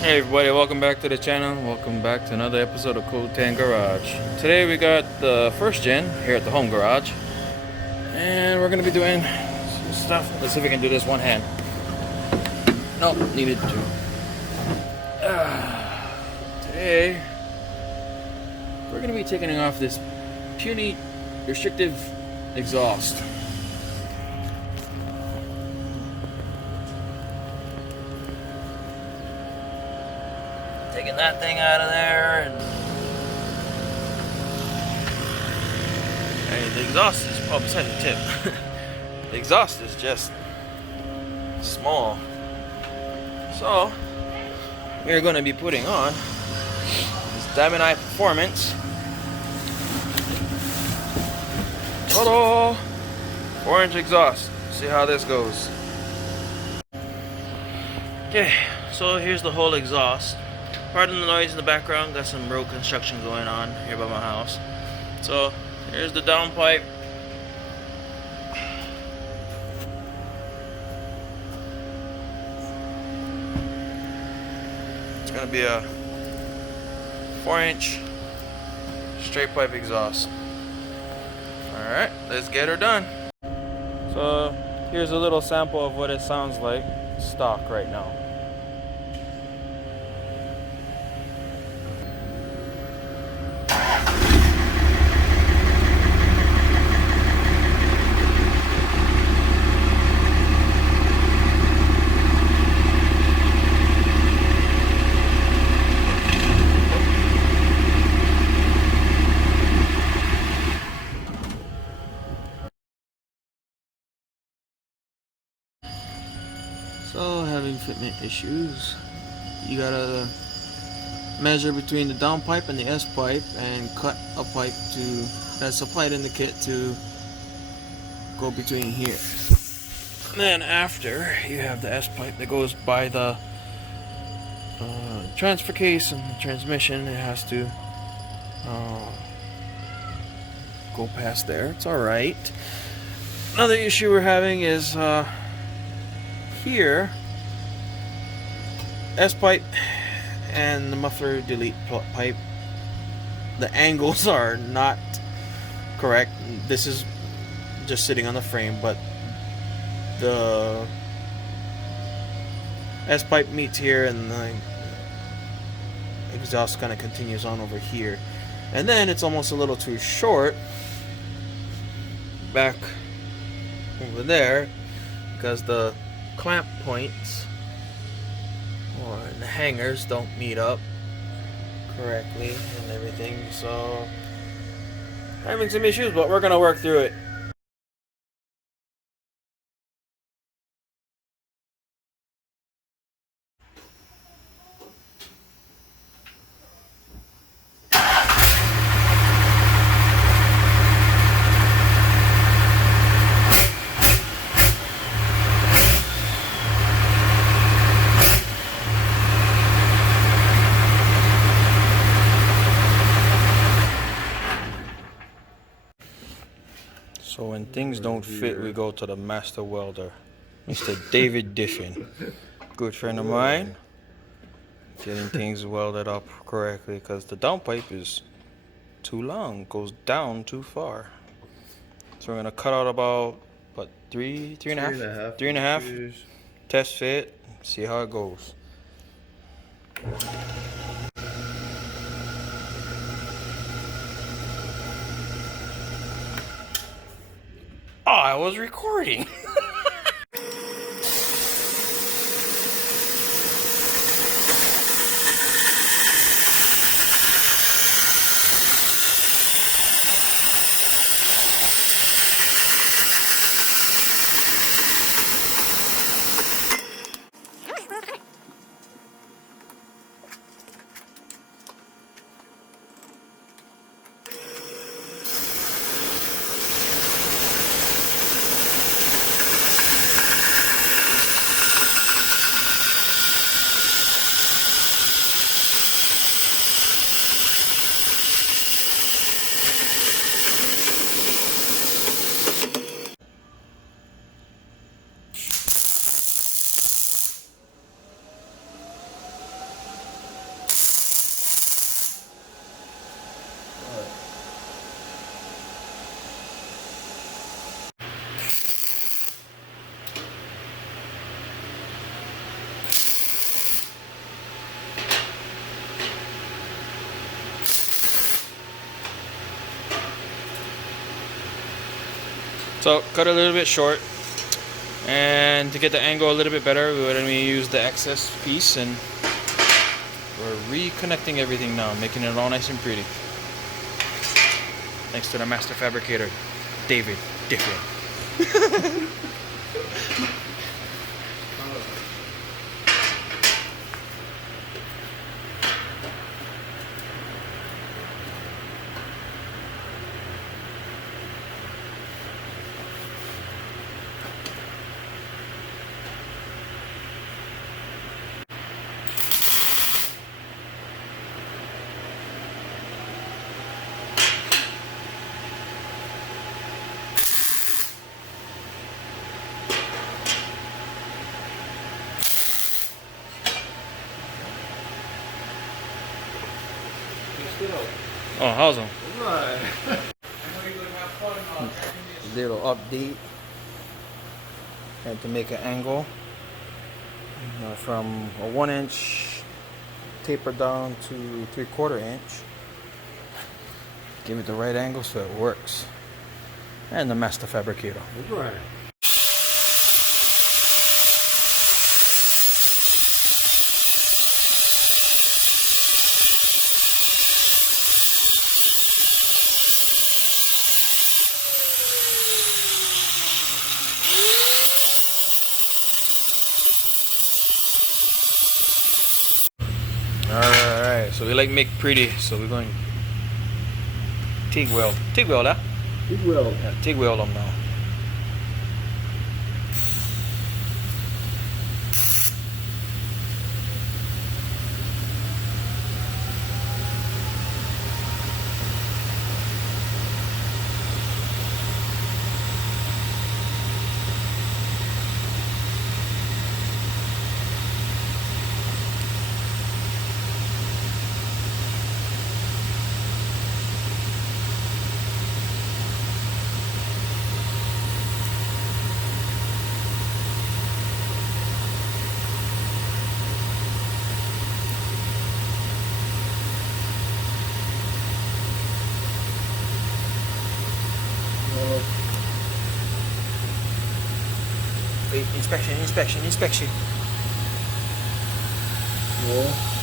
Hey everybody, welcome back to the channel. Welcome back to another episode of Cool Tan Garage. Today we got the first gen here at the home garage. And we're gonna be doing some stuff. Let's see if we can do this one hand. Nope, needed to. Today we're gonna be taking off this puny restrictive exhaust. Taking that thing out of there, and the exhaust is, oh, besides the tip, the exhaust is just small. So we're going to be putting on this Diamond Eye Performance. Ta-da! 4-inch exhaust. See how this goes. Okay, so here's the whole exhaust. Pardon the noise in the background, got some road construction going on here by my house. So here's the downpipe. It's gonna be a 4-inch straight pipe exhaust. Alright, let's get her done. So here's a little sample of what it sounds like stock right now. So, having fitment issues, you gotta measure between the down pipe and the S pipe and cut a pipe that's supplied in the kit to go between here. And then after, you have the S pipe that goes by the transfer case and the transmission. It has to go past there. It's alright. Another issue we're having is here, S pipe and the muffler delete pipe, the angles are not correct. This is just sitting on the frame, but the S pipe meets here and the exhaust kind of continues on over here, and then it's almost a little too short back over there because the clamp points or the hangers don't meet up correctly and everything, so having some issues, but we're gonna work through it. So when things don't fit, we go to the master welder, Mr. David Diffin. Good friend of mine. Getting things welded up correctly because the downpipe is too long, goes down too far. So we're gonna cut out about what, three and a half. Test fit, see how it goes. Oh, I was recording. So cut a little bit short, and to get the angle a little bit better, we're going to use the excess piece, and we're reconnecting everything now, making it all nice and pretty. Thanks to the master fabricator, David Diffin. Oh, how's them? Right. Little update. Had to make an angle from a 1 inch taper down to 3/4 inch. Give it the right angle so it works. And the master fabricator. Right. Alright, so we like make pretty, so we're going TIG weld. TIG weld, huh? Big weld. Yeah, TIG weld them now. Wait, inspection. Yeah.